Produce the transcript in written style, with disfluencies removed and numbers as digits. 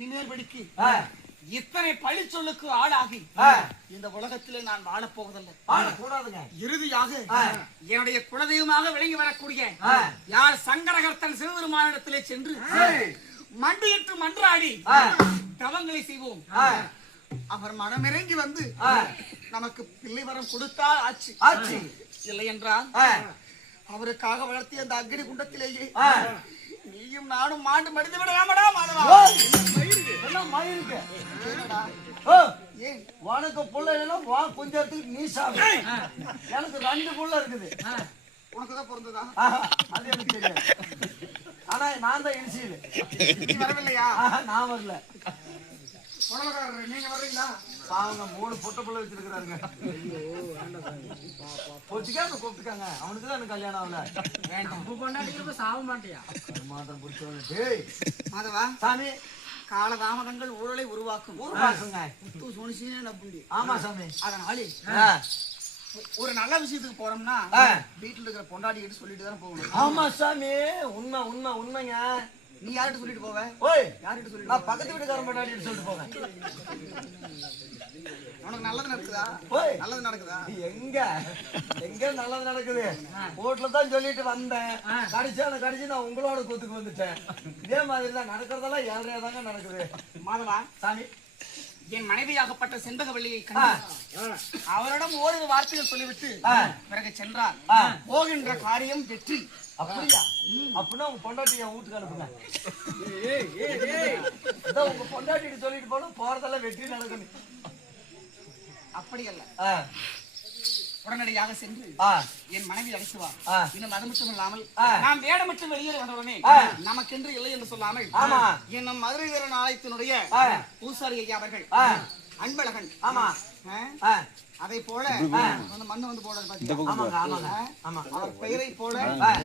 இனிமேல் படிக்கு இத்தனை பழி சொல்லுக்கு ஆளாகி இந்த உலகத்திலே நான் வாழப் போவதில்லை. இறுதியாக என்னுடைய குலதெய்வமாக விளங்கி வரக்கூடிய யார் சங்கரகர்த்தன் சிவபெருமானிடத்திலே சென்று மண்டியிட்டு மன்றாடி தவங்களை செய்வோம். அவர் மனமிறங்கி வந்து நமக்கு பிள்ளை வரம் கொடுத்தால் ஆச்சு. இல்லை என்றால் அவருக்காக வளர்த்திய அந்த அக்னி குண்டத்திலேயே நீயும் நானும் மாண்டு மடிந்து விடலாமடா மாதவா. உனக்கு புள்ள வா கொஞ்சத்துக்கு நீ சாப்பிடு. எனக்கு 2 புள்ள இருக்குது. உனக்குதான் பிறந்ததா? அது எனக்கு தெரியாது. ஆனா நான் தான் இனிஷியல். நீ வரவில்லையா? நான் வரல. நீங்க வர்றீங்களா? அவங்க 3 பொட்ட புள்ள வச்சிருக்கிறாருங்க. பொச்சுக்காங்க கூப்பிட்டுக்காங்க. அவனுக்கு தான் எனக்கு கல்யாணம் ஆகல. சாவ மாட்டியா? மாதம் பிடிச்சவங்க மாதவா சாமி காலதாமதங்கள் ஊழலை உருவாக்குங்க. ஆமா சாமி. அதனால ஒரு நல்ல விஷயத்துக்கு போறோம்னா வீட்டுல இருக்கிற பொண்டாட்டி சொல்லிட்டு தானே போகணும். ஆமா சாமி. உண்மைங்க. நீ யார்கிட்ட சொல்லிட்டு போவ? ஓய் யார்கிட்ட சொல்லிட்டு? நான் பக்கத்து வீட்டுக்காரன் பொண்டாட்டிட்டு சொல்லிட்டு போவேன். உனக்கு நல்லது நடக்குதா? நல்லது நடக்குதா? எங்க நல்லது நடக்குது? வீட்டுல தான் சொல்லிட்டு வந்தேன். கடிச்சு நான் உங்களோட கூத்துக்கு வந்துட்டேன். இதே மாதிரி தான் நடக்கிறதெல்லாம் 7:30 தாங்க நடக்குது. மாதவா சாமி என் மனைவியாகப்பட்ட செண்பகவல்லியை கண்டு அவரிடம் ஓரிரு வார்த்தைகள் சொல்லிவிட்டு பிறகு சென்றார். போகின்ற காரியம் வெற்றி. அப்படியா? அப்படின்னா உங்க பொண்டாட்டி என் வீட்டுக்கு அனுப்புங்க. உங்க பொண்டாட்டி சொல்லிட்டு போனா போறதெல்லாம் வெற்றி நடக்கணும். அப்படி அல்ல, உடனடியாக சென்று என் மனைவி அழைத்து வா. இன்னும் அது மட்டும் இல்லாமல் நாம் வேடமிட்டு வெளியேறி வந்தவுடனே நமக்கென்று இல்லை என்று சொல்லாமல் இன்னும் மதுரை வீரன் ஆலயத்தினுடைய பூசாரி ஐயா அவர்கள் அன்பழகன் அதை போல மண்ணு வந்து போடுறது அவர் பெயரை போல